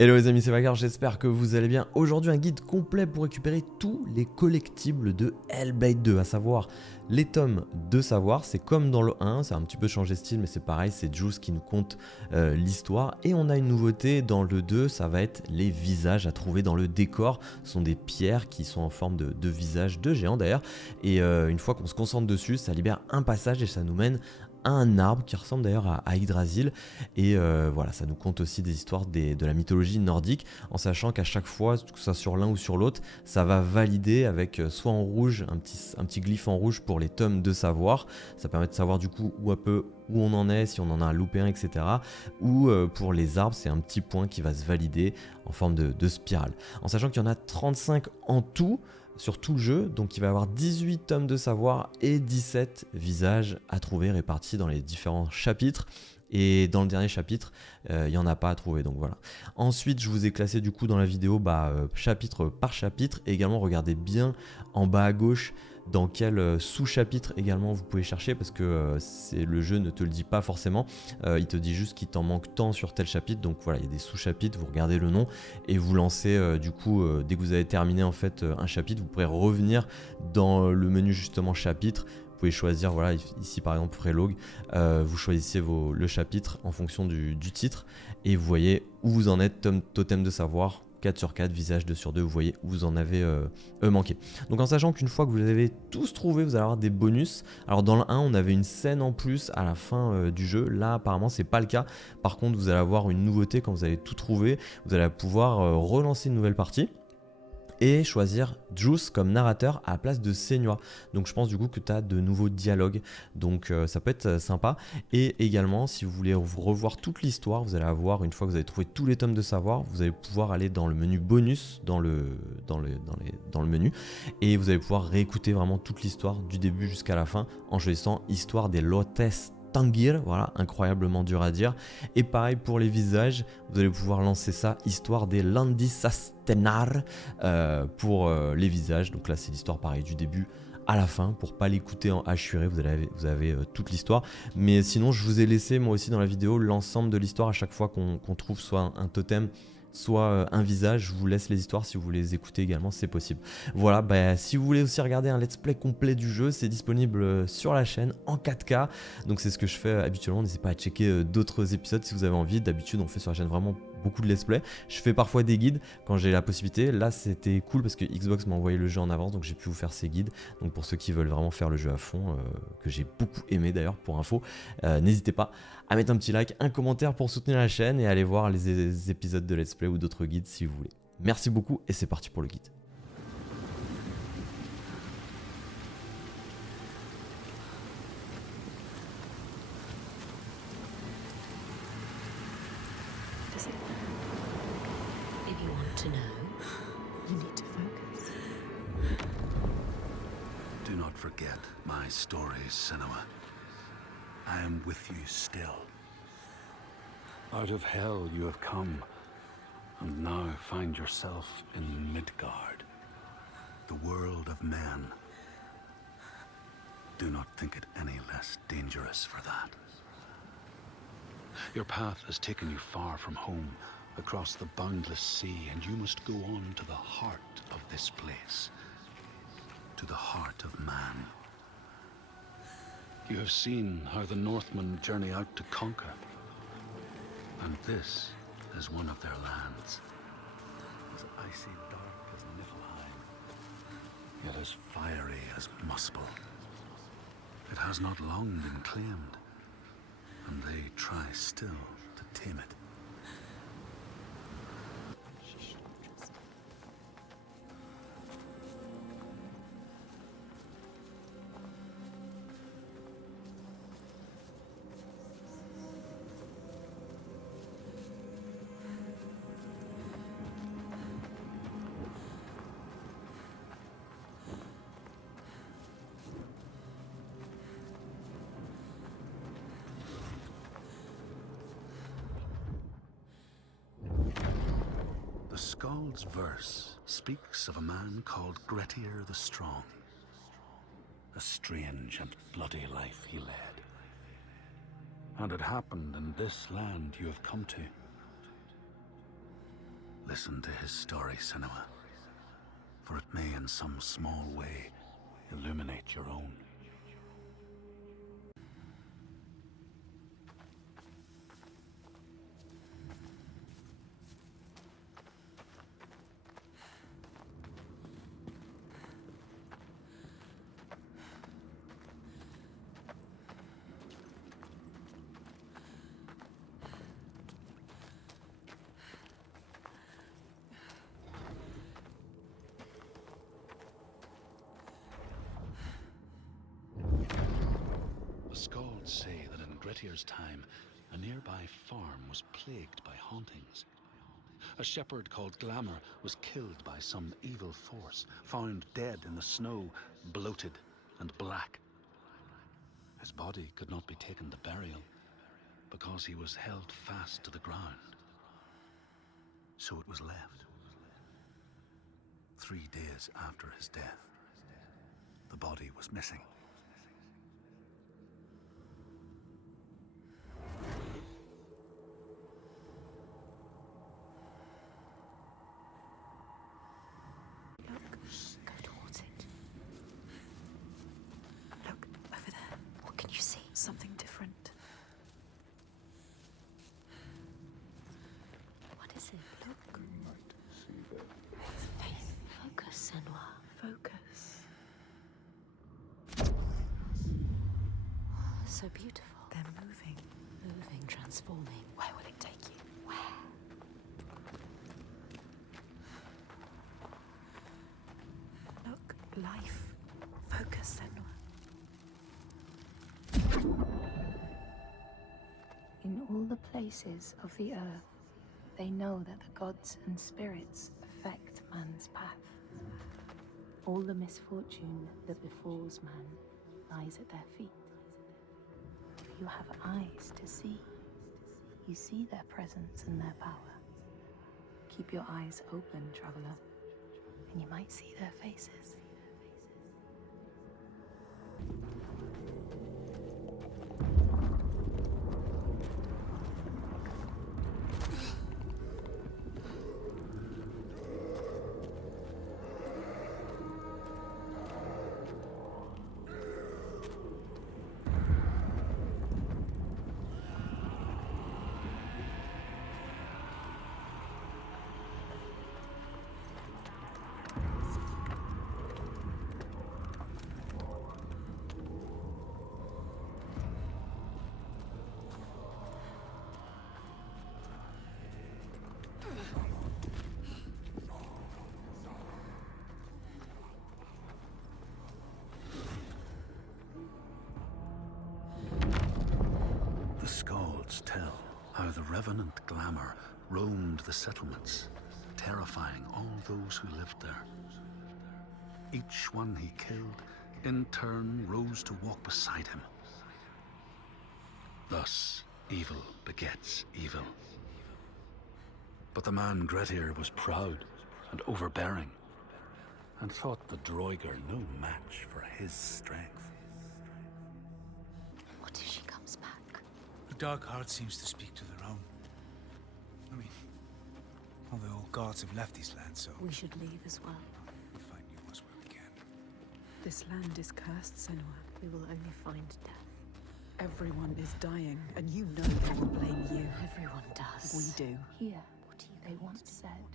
Hello les amis, c'est Vagar, j'espère que vous allez bien. Aujourd'hui un guide complet pour récupérer tous les collectibles de Hellblade 2, à savoir les tomes de savoir. C'est comme dans le 1, c'est un petit peu changé de style mais c'est pareil, c'est Juice qui nous conte l'histoire. Et on a une nouveauté dans le 2, ça va être les visages à trouver dans le décor. Ce sont des pierres qui sont en forme de visages de géants d'ailleurs. Et une fois qu'on se concentre dessus, ça libère un passage et ça nous mène à un arbre qui ressemble d'ailleurs à Yggdrasil. Et voilà, ça nous conte aussi des histoires de la mythologie nordique, en sachant qu'à chaque fois, que ce soit sur l'un ou sur l'autre, ça va valider avec soit en rouge, un petit glyphe en rouge pour les tomes de savoir. Ça permet de savoir du coup où on en est, si on en a loupé un, etc. Ou pour les arbres, c'est un petit point qui va se valider en forme de spirale. En sachant qu'il y en a 35 en tout, sur tout le jeu, donc il va y avoir 18 tomes de savoir et 17 visages à trouver répartis dans les différents chapitres. Et dans le dernier chapitre, il n'y en a pas à trouver, donc voilà. Ensuite, je vous ai classé du coup dans la vidéo chapitre par chapitre. Et également, regardez bien en bas à gauche dans quel sous-chapitre également vous pouvez chercher, parce que le jeu ne te le dit pas forcément. Il te dit juste qu'il t'en manque tant sur tel chapitre. Donc voilà, il y a des sous-chapitres, vous regardez le nom et vous lancez du coup, dès que vous avez terminé en fait un chapitre, vous pourrez revenir dans le menu justement chapitre. Vous pouvez choisir, voilà, ici par exemple Freelog, vous choisissez le chapitre en fonction du titre et vous voyez où vous en êtes, totem de savoir, 4 sur 4, visage 2 sur 2, vous voyez où vous en avez manqué. Donc en sachant qu'une fois que vous avez tous trouvé, vous allez avoir des bonus. Alors dans le 1, on avait une scène en plus à la fin du jeu, là apparemment c'est pas le cas. Par contre, vous allez avoir une nouveauté quand vous avez tout trouvé, vous allez pouvoir relancer une nouvelle partie et choisir Juice comme narrateur à la place de Senua. Donc je pense du coup que tu as de nouveaux dialogues, donc ça peut être sympa. Et également, si vous voulez revoir toute l'histoire, vous allez avoir, une fois que vous avez trouvé tous les tomes de savoir, vous allez pouvoir aller dans le menu bonus, dans le menu, et vous allez pouvoir réécouter vraiment toute l'histoire du début jusqu'à la fin en choisissant Histoire des Lotes Tangir, voilà, incroyablement dur à dire. Et pareil pour les visages, vous allez pouvoir lancer ça, Histoire des Landisastenar, pour les visages. Donc là, c'est l'histoire pareil du début à la fin, pour pas l'écouter en hachuré, vous avez toute l'histoire. Mais sinon, je vous ai laissé moi aussi dans la vidéo l'ensemble de l'histoire à chaque fois qu'on trouve soit un totem, soit un visage. Je vous laisse les histoires si vous voulez les écouter également, c'est possible. Voilà, si vous voulez aussi regarder un let's play complet du jeu, c'est disponible sur la chaîne en 4K. Donc c'est ce que je fais habituellement, n'hésitez pas à checker d'autres épisodes si vous avez envie. D'habitude on fait sur la chaîne vraiment beaucoup de let's play. Je fais parfois des guides quand j'ai la possibilité. Là c'était cool parce que Xbox m'a envoyé le jeu en avance, donc j'ai pu vous faire ces guides. Donc pour ceux qui veulent vraiment faire le jeu à fond, que j'ai beaucoup aimé d'ailleurs pour info, n'hésitez pas à mettre un petit like, un commentaire pour soutenir la chaîne et aller voir les épisodes de let's play ou d'autres guides si vous voulez. Merci beaucoup et c'est parti pour le guide. If you want to know, you need to focus. Do not forget my stories, Senua. I am with you still. Out of hell you have come, and now find yourself in Midgard, the world of men. Do not think it any less dangerous for that. Your path has taken you far from home, across the boundless sea, and you must go on to the heart of this place, to the heart of man. You have seen how the Northmen journey out to conquer, and this is one of their lands, as icy dark as Niflheim, yet as fiery as Muspel. It has not long been claimed, and they try still to tame it. The Skald's verse speaks of a man called Grettir the Strong. A strange and bloody life he led. And it happened in this land you have come to. listen to his story, Senua, for it may in some small way illuminate your own. The Skalds say that in Grettir's time, a nearby farm was plagued by hauntings. A shepherd called Glamour was killed by some evil force, found dead in the snow, bloated and black. His body could not be taken to burial because he was held fast to the ground. So it was left. 3 days after his death, the body was missing. Go towards it. Look, over there. What can you see? Something different. What is it? Look. You might see that. Face. Focus, Senua. Focus. So beautiful. They're moving. Moving, transforming. Where will it take you? Where? Look, life. Focus, Senua. In all the places of the earth, they know that the gods and spirits affect man's path. All the misfortune that befalls man lies at their feet. You have eyes to see. You see their presence and their power. Keep your eyes open, traveler, and you might see their faces. The Skalds tell how the revenant Glamour roamed the settlements, terrifying all those who lived there. Each one he killed, in turn, rose to walk beside him. Thus, evil begets evil. But the man Grettir was proud and overbearing, and thought the Droiger no match for his strength. What if she comes back? The Dark Heart seems to speak to their own. I mean, all the old gods have left these lands, so We should leave as well. we'll find new ones where we can. This land is cursed, Senua. We will only find death. Everyone is dying, and you know they will blame you. Everyone does. We do. Here, What do you they think? once said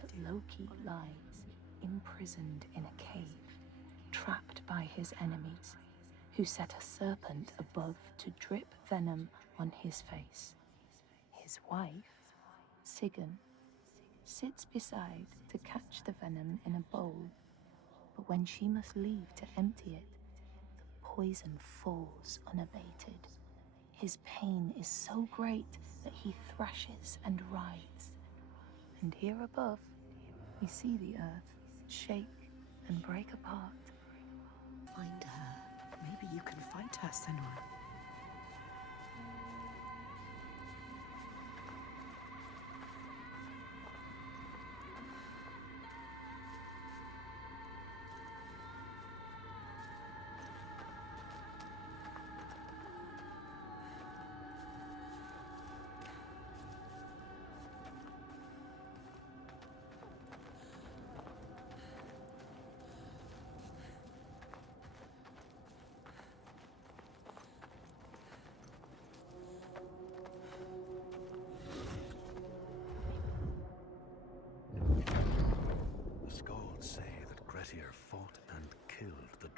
that Loki lies imprisoned in a cave, trapped by his enemies, who set a serpent above to drip venom on his face. His wife, Sigyn, sits beside to catch the venom in a bowl, but when she must leave to empty it, the poison falls unabated. His pain is so great that he thrashes and writhes. And here above, we see the earth shake and break apart. Find her. Maybe you can fight her, Senua.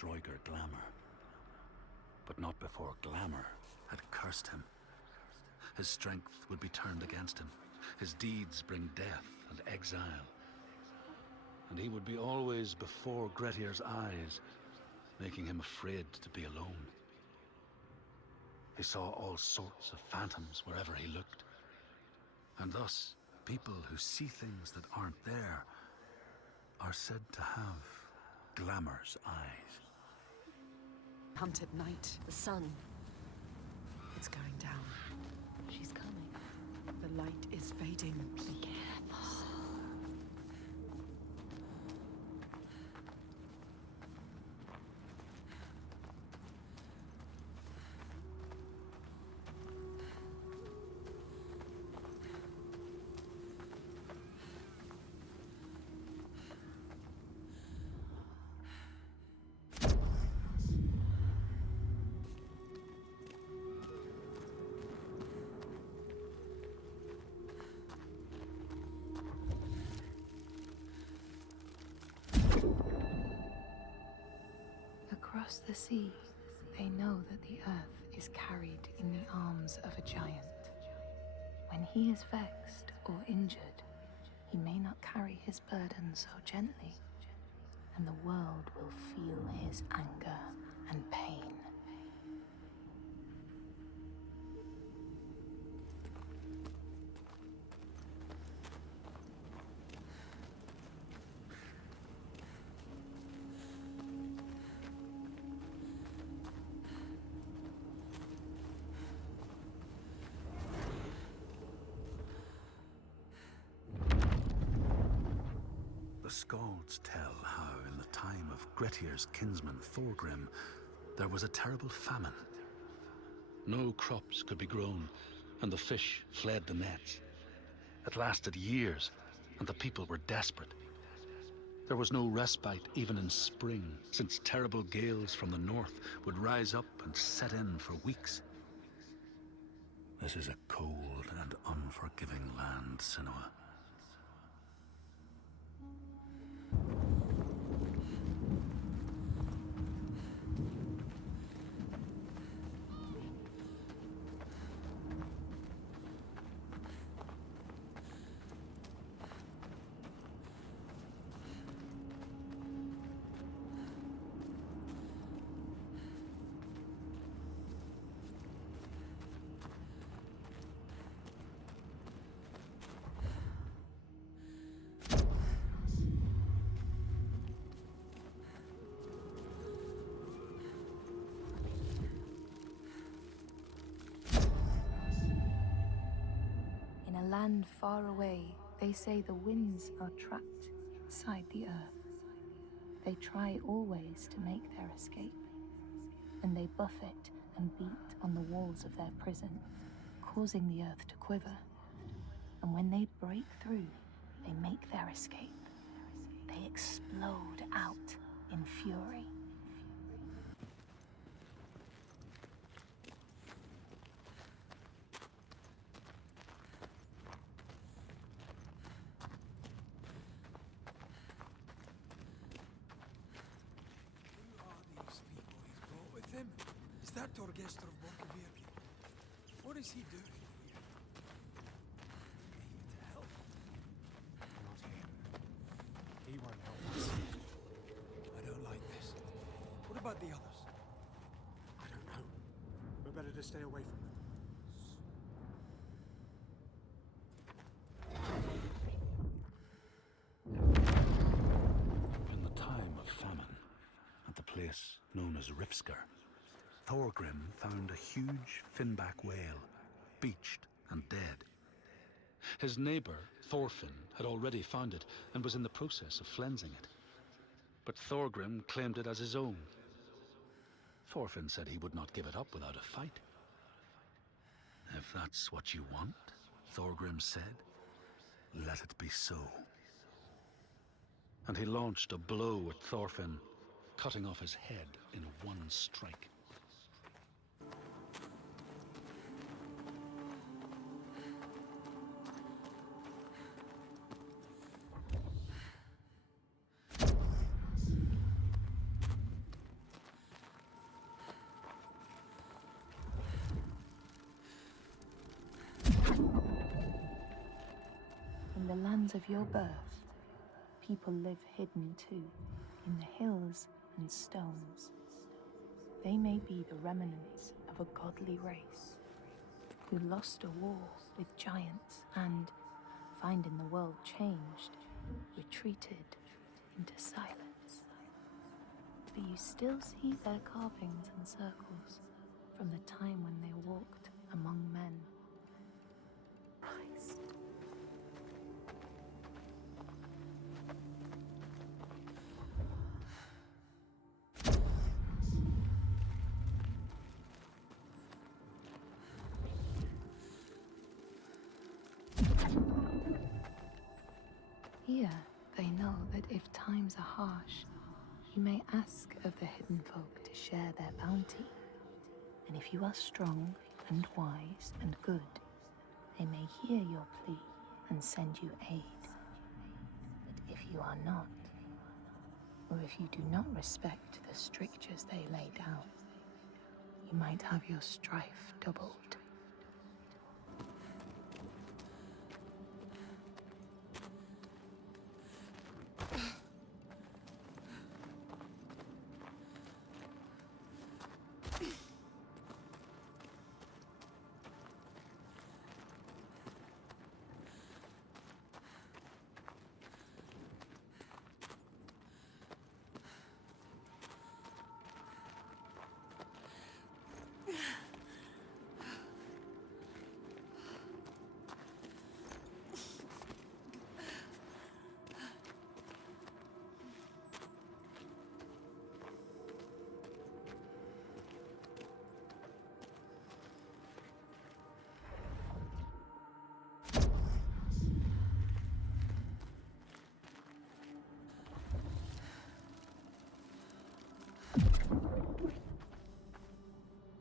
Droiger glamour. But not before glamour had cursed him. His strength would be turned against him. His deeds bring death and exile. And he would be always before Grettir's eyes, making him afraid to be alone. He saw all sorts of phantoms wherever he looked. And thus, people who see things that aren't there are said to have Glamour's eyes. Hunt at night. The sun. It's going down. She's coming. The light is fading. Be careful. Across the sea, they know that the earth is carried in the arms of a giant. When he is vexed or injured, he may not carry his burden so gently, and the world will feel his anger and pain. The Skalds tell how, in the time of Grettir's kinsman Thorgrim, there was a terrible famine. No crops could be grown, and the fish fled the nets. It lasted years, and the people were desperate. There was no respite even in spring, since terrible gales from the north would rise up and set in for weeks. This is a cold and unforgiving land, Sinnoa. In a land far away, they say the winds are trapped inside the earth. They try always to make their escape, and they buffet and beat on the walls of their prison, causing the earth to quiver. And when they break through, they make their escape. They explode out in fury. Who are these people he's brought with him? Is that Torgestor of Borkovirki? What is he doing here? Are you to help? Not him. He won't help us. I don't like this. What about the others? I don't know. We're better to stay away from them. In the time of famine, at the place known as Rifsker, Thorgrim found a huge finback whale, beached and dead. His neighbor, Thorfinn, had already found it and was in the process of flensing it. But Thorgrim claimed it as his own. Thorfinn said he would not give it up without a fight. If that's what you want, Thorgrim said, let it be so. And he launched a blow at Thorfinn, cutting off his head in one strike. lands of your birth, people live hidden too, in the hills and stones. They may be the remnants of a godly race who lost a war with giants and, finding the world changed, retreated into silence. But you still see their carvings and circles from the time when they walked among men. Christ. Here, they know that if times are harsh, you may ask of the hidden folk to share their bounty. And if you are strong and wise and good, they may hear your plea and send you aid. But if you are not, or if you do not respect the strictures they lay down, you might have your strife doubled.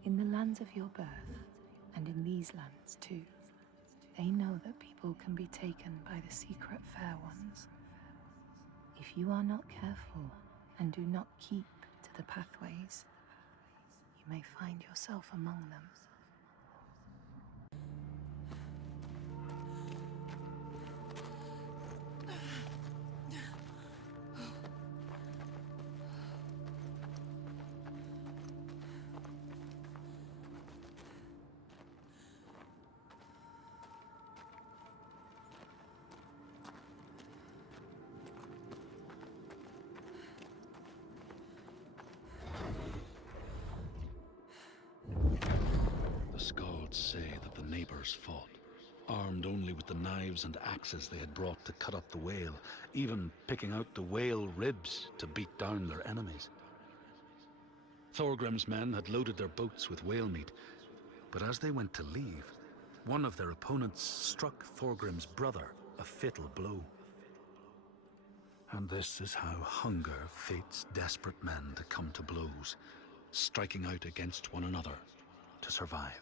In the lands of your birth, and in these lands too, they know that people can be taken by the secret fair ones. If you are not careful and do not keep to the pathways, you may find yourself among them. The Skalds say that the neighbors fought, armed only with the knives and axes they had brought to cut up the whale, even picking out the whale ribs to beat down their enemies. Thorgrim's men had loaded their boats with whale meat, but as they went to leave, one of their opponents struck Thorgrim's brother a fatal blow. And this is how hunger fates desperate men to come to blows, striking out against one another to survive.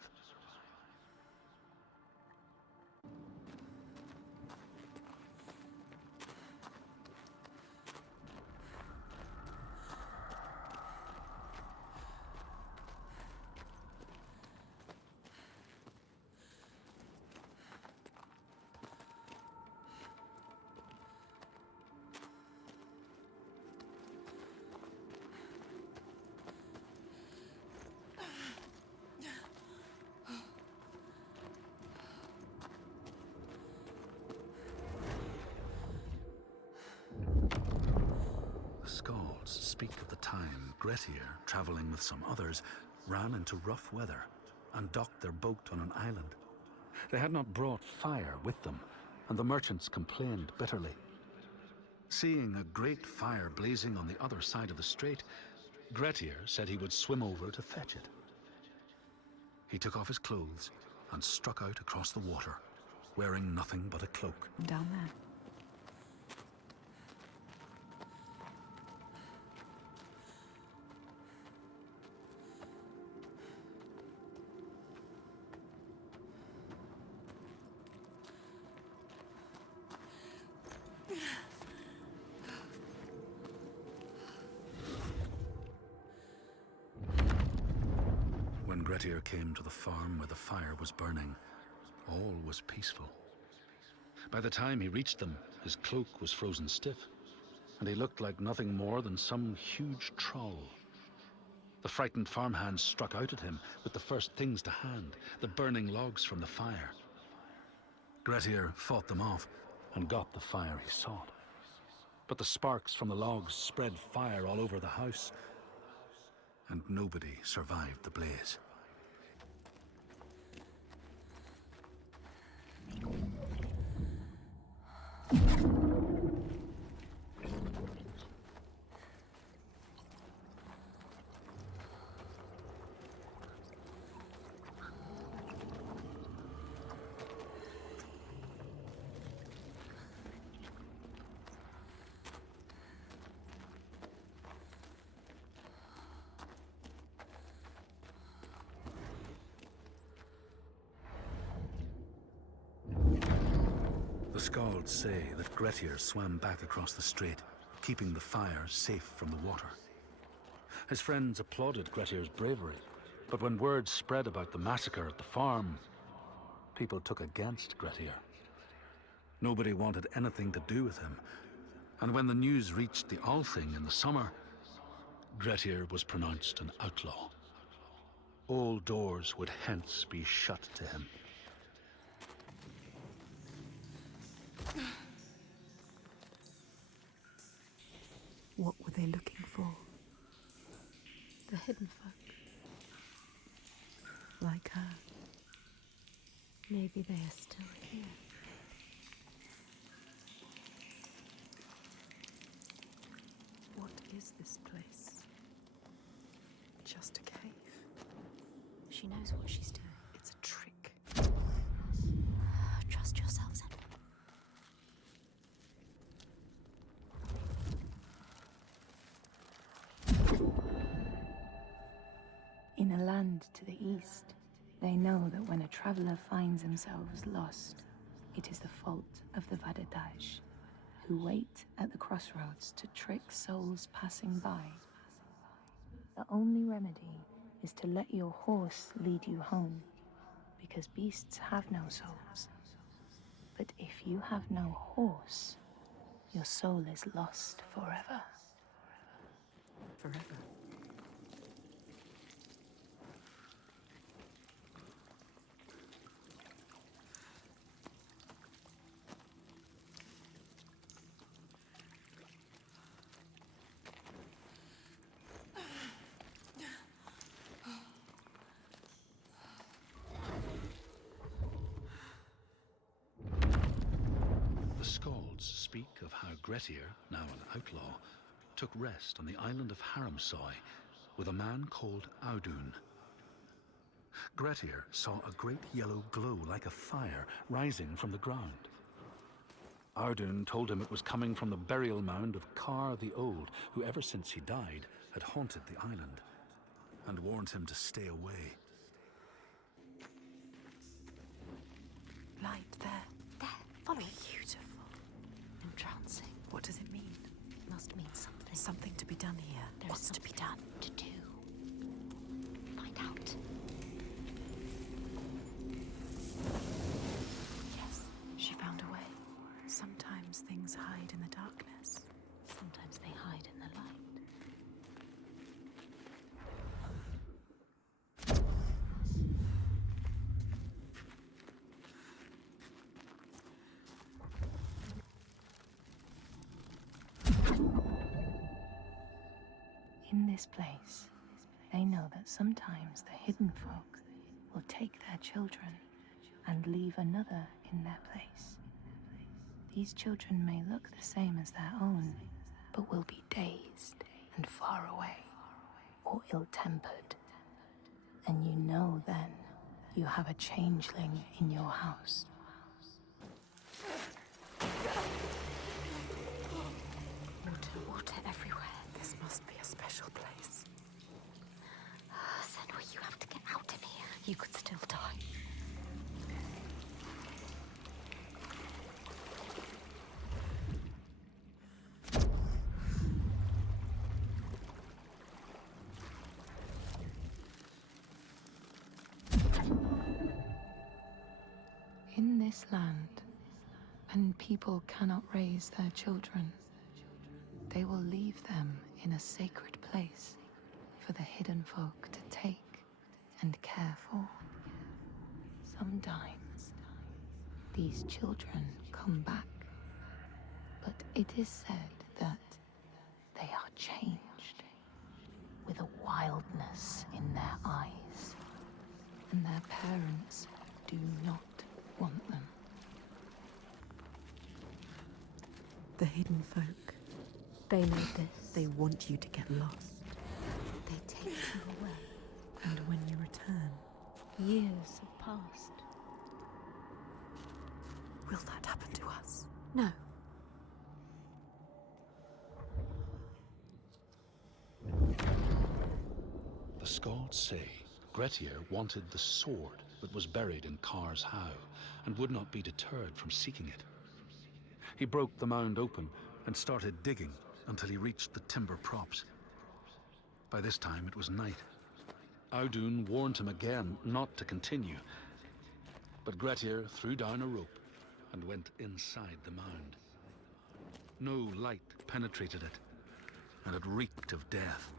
Skalds speak of the time Grettir, traveling with some others, ran into rough weather and docked their boat on an island. They had not brought fire with them, and the merchants complained bitterly. Seeing a great fire blazing on the other side of the strait, Grettir said he would swim over to fetch it. He took off his clothes and struck out across the water, wearing nothing but a cloak. Down there. When Grettir came to the farm where the fire was burning, all was peaceful. By the time he reached them, his cloak was frozen stiff, and he looked like nothing more than some huge troll. The frightened farmhands struck out at him with the first things to hand, the burning logs from the fire. Grettir fought them off and got the fire he sought. But the sparks from the logs spread fire all over the house, and nobody survived the blaze. The Skalds say that Grettir swam back across the strait, keeping the fire safe from the water. His friends applauded Grettir's bravery, but when word spread about the massacre at the farm, people took against Grettir. Nobody wanted anything to do with him, and when the news reached the Althing in the summer, Grettir was pronounced an outlaw. All doors would hence be shut to him. What were they looking for? The hidden folk. Like her? Maybe they are still here. What is this place? Just a cave. She knows what she's doing. It's a trick. Trust yourself, Zen. In a land to the east, they know that when a traveler finds themselves lost, it is the fault of the Vadadaj, who wait at the crossroads to trick souls passing by. The only remedy is to let your horse lead you home, because beasts have no souls. But if you have no horse, your soul is lost forever. Forever. The Skalds speak of how Grettir, now an outlaw, took rest on the island of Haramsoy with a man called Audun. Grettir saw a great yellow glow like a fire rising from the ground. Audun told him it was coming from the burial mound of Kar the Old, who ever since he died had haunted the island, and warned him to stay away. Light there. There, follow. Beautiful. Entrancing. What does it mean? Must mean something. Something to be done here. There is What's to be something done? to do. Find out. Yes, She found a way. Sometimes things hide in the darkness. sometimes they hide in the light. In this place, they know that sometimes the hidden folk will take their children and leave another in their place. These children may look the same as their own, but will be dazed and far away, or ill-tempered. And you know then you have a changeling in your house. Water everywhere. This must be a special place. Senua, you have to get out of here. You could still die. In this land, a people cannot raise their children, they will leave them in a sacred place for the hidden folk to take and care for. Sometimes these children come back, but it is said that they are changed with a wildness in their eyes, and their parents do not want them. The hidden folk. They made this. They want you to get lost. They take you away. And when you return, Years have passed. will that happen to us? No. The Skalds say Grettir wanted the sword that was buried in Kar's How and would not be deterred from seeking it. He broke the mound open and started digging until he reached the timber props. By this time it was night. Audun warned him again not to continue, but Grettir threw down a rope and went inside the mound. No light penetrated it, and it reeked of death.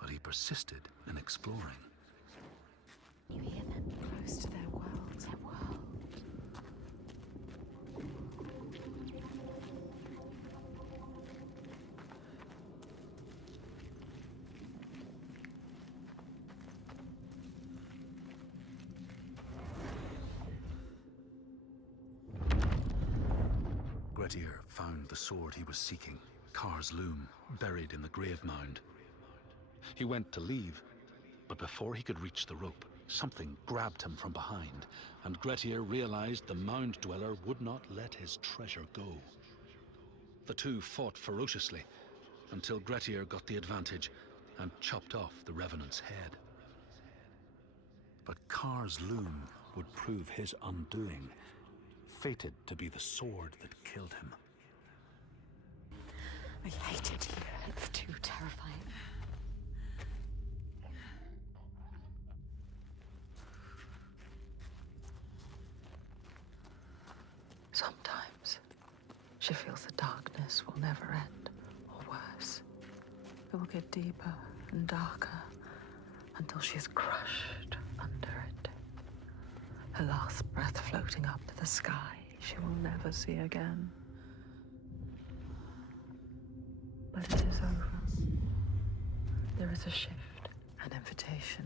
But he persisted in exploring. You hear them? Close to their world. Their world. Grettir found the sword he was seeking, Kar's loom, buried in the grave mound. He went to leave, but before he could reach the rope, something grabbed him from behind, and Grettir realized the mound dweller would not let his treasure go. The two fought ferociously until Grettir got the advantage and chopped off the revenant's head. But Kar's loom would prove his undoing, fated to be the sword that killed him. I hate it here. It's too terrifying. Sometimes she feels the darkness will never end, or worse. It will get deeper and darker until she is crushed under it. Her last breath floating up to the sky she will never see again. But it is over. There is a shift, an invitation.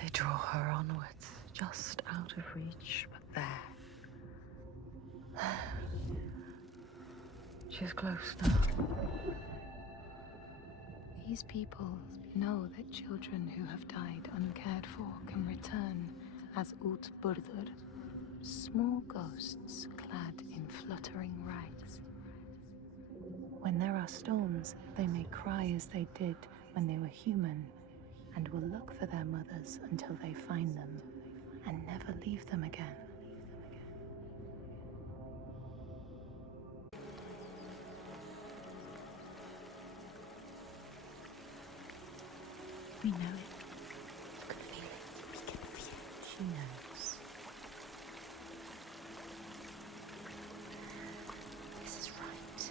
They draw her onwards, just out of reach, but there. She is close now. These people know that children who have died uncared for can return as Utburður, small ghosts clad in fluttering rags. When there are storms, they may cry as they did when they were human, and will look for their mothers until they find them, and never leave them again. We know it. You can feel it. We can feel it. She knows. This is right.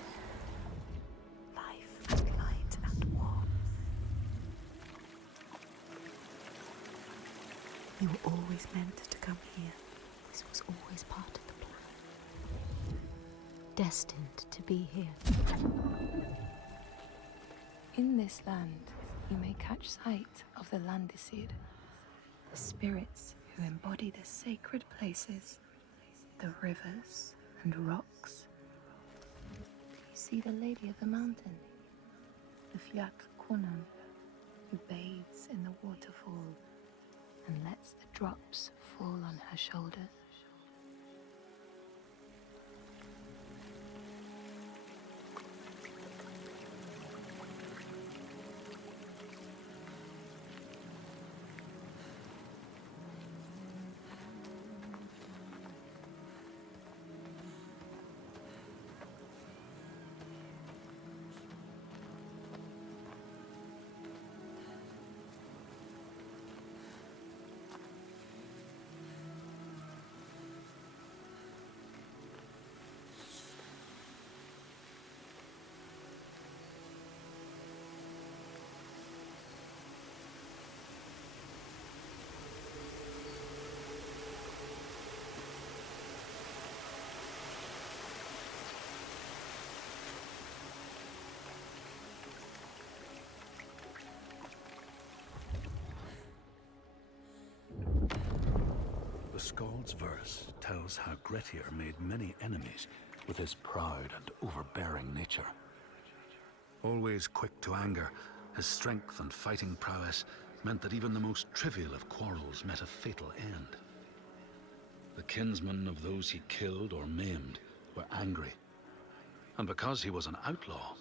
Life and light and warmth. You were always meant to come here. This was always part of the plan. Destined to be here. In this land, you may catch sight of the Landisir, the spirits who embody the sacred places, the rivers and rocks. You see the Lady of the Mountain, the Fyak Kunan, who bathes in the waterfall and lets the drops fall on her shoulders. Skald's verse tells how Grettir made many enemies with his proud and overbearing nature. Always quick to anger, his strength and fighting prowess meant that even the most trivial of quarrels met a fatal end. The kinsmen of those he killed or maimed were angry, and because he was an outlaw,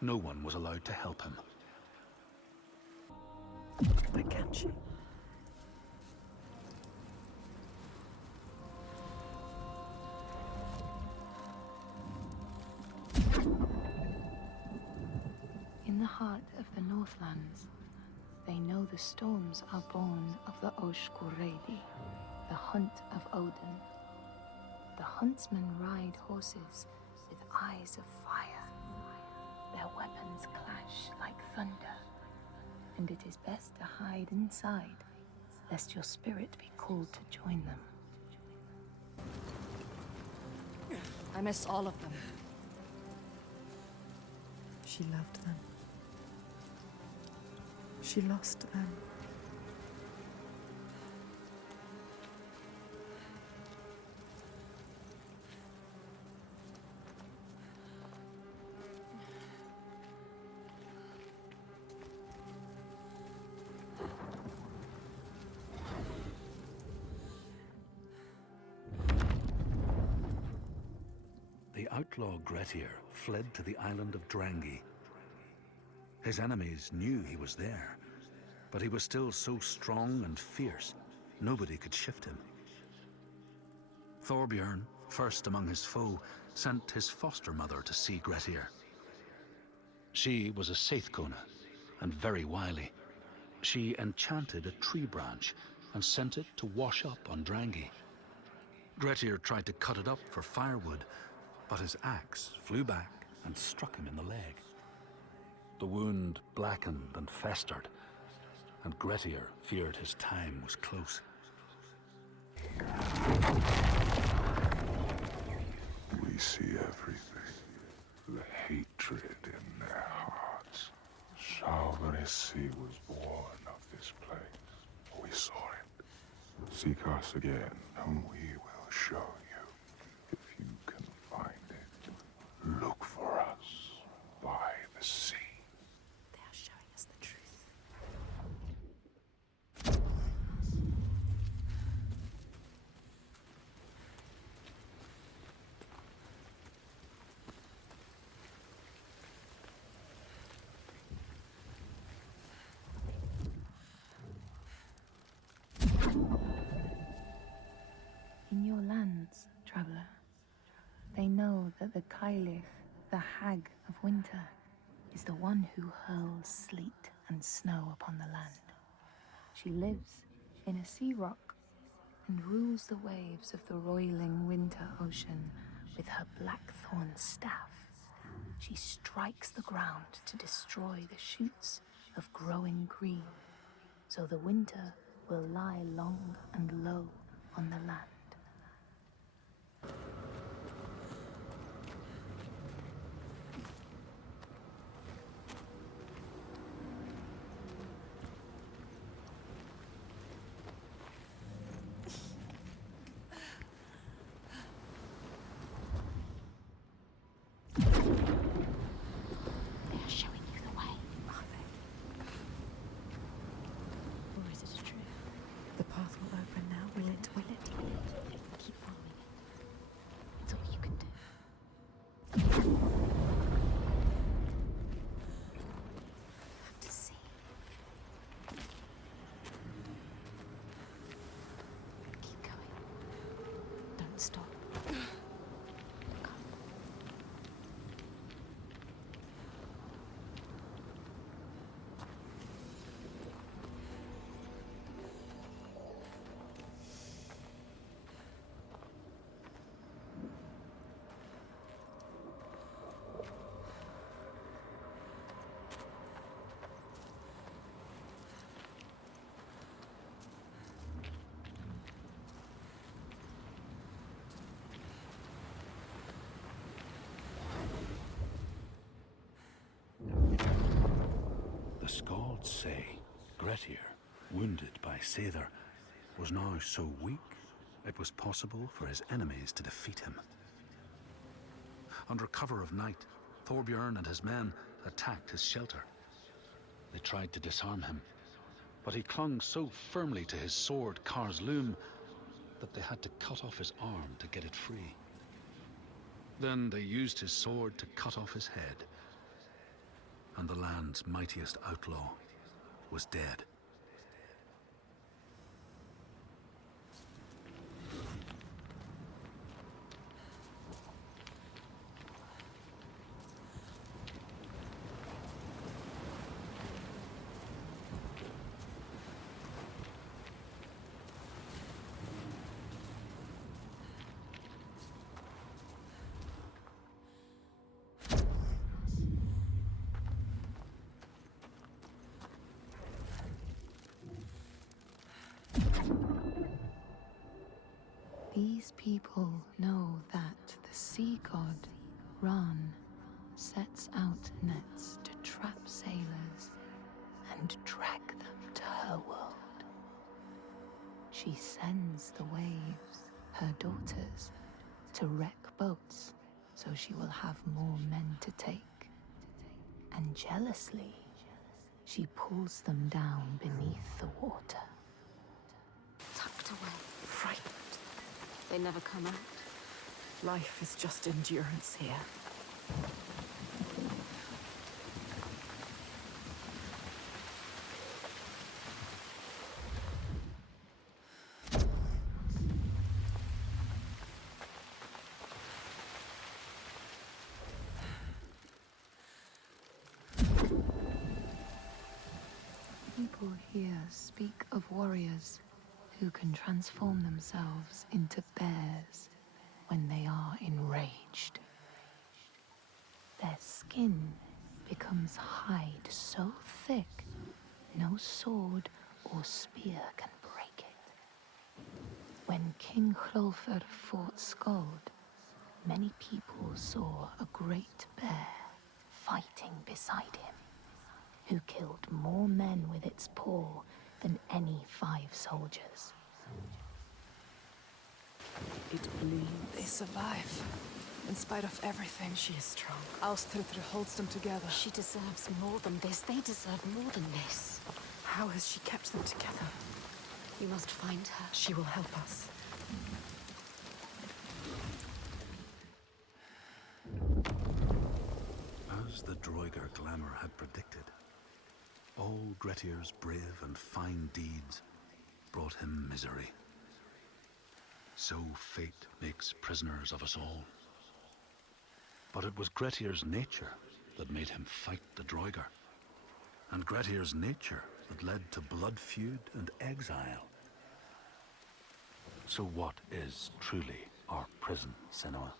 no one was allowed to help him. But can she? In the heart of the Northlands, they know the storms are born of the Oshkuredi, the hunt of Odin. The huntsmen ride horses with eyes of fire. Their weapons clash like thunder, and it is best to hide inside, lest your spirit be called to join them. I miss all of them. She loved them. She lost them. The outlaw Grettir fled to the island of Drangi. His enemies knew he was there, but he was still so strong and fierce, nobody could shift him. Thorbjorn, first among his foe, sent his foster mother to see Grettir. She was a Seithkona, and very wily. She enchanted a tree branch and sent it to wash up on Drangi. Grettir tried to cut it up for firewood, but his axe flew back and struck him in the leg. The wound blackened and festered, and Grettir feared his time was close. We see everything. The hatred in their hearts. Shalvarisi was born of this place. We saw it. Seek us again, and we will show you. If you can find it, look for us by the sea. They are showing us the truth. In your lands, traveler, they know that the Kailich, the Hag of Winter, is the one who hurls sleet and snow upon the land. She lives in a sea rock and rules the waves of the roiling winter ocean with her blackthorn staff. She strikes the ground to destroy the shoots of growing green, so the winter will lie long and low on the land. They are showing you the way, are they? Or is it a truth? The path will open now, will it? Will it? Keep following it. It's all you can do. Have to see. Keep going. Don't stop. Come. The Skalds say Grettir, wounded by Seidr, was now so weak it was possible for his enemies to defeat him. Under cover of night, Thorbjorn and his men attacked his shelter. They tried to disarm him, but he clung so firmly to his sword, Karsloom, that they had to cut off his arm to get it free. Then they used his sword to cut off his head, and the land's mightiest outlaw was dead. These people know that the sea god, Ran, sets out nets to trap sailors and drag them to her world. She sends the waves, her daughters, to wreck boats so she will have more men to take. And jealously, she pulls them down beneath the water. Tucked away. Frightened. They never come out. Life is just endurance here. People here speak of warriors who can transform themselves into bears when they are enraged. Their skin becomes hide so thick, no sword or spear can break it. When King Hrolfr fought Skald, many people saw a great bear fighting beside him, who killed more men with its paw than any 5 soldiers. It believes they survive. In spite of everything, she is strong. Ástríðr holds them together. She deserves more than this. They deserve more than this. How has she kept them together? You must find her. She will help us. As the Droigar glamour had predicted, all Grettir's brave and fine deeds brought him misery. So fate makes prisoners of us all. But it was Grettir's nature that made him fight the Droigar, and Grettir's nature that led to blood feud and exile. So what is truly our prison, Senua?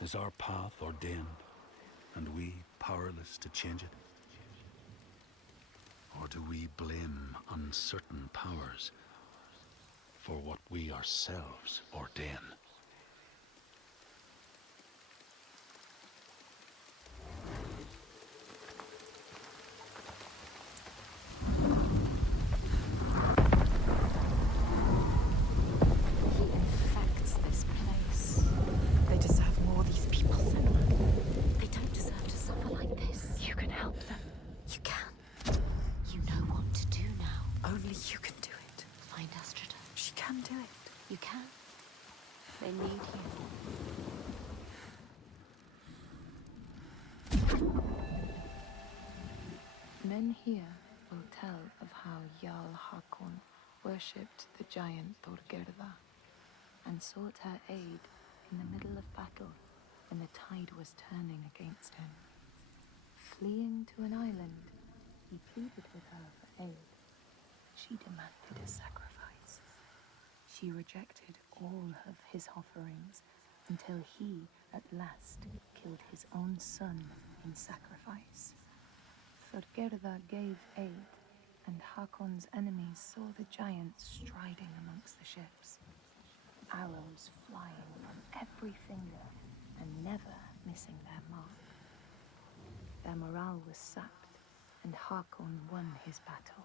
Is our path ordained, and we powerless to change it? Or do we blame uncertain powers for what we ourselves ordain? He infects this place. They deserve more, these people, Senua. They don't deserve to suffer like this. You can help them. You can. You know what to do now. Only you can do it. Find Ástríðr. She can do it. You can. They need you. Men here will tell of how Jarl Hakon worshipped the giant Þorgerða and sought her aid in the middle of battle when the tide was turning against him. Fleeing to an island, he pleaded with her for aid. She demanded a sacrifice. She rejected all of his offerings until he, at last, killed his own son in sacrifice. Þorgerða gave aid, and Hakon's enemies saw the giant striding amongst the ships, arrows flying from every finger and never missing their mark. Their morale was sapped, and Hakon won his battle.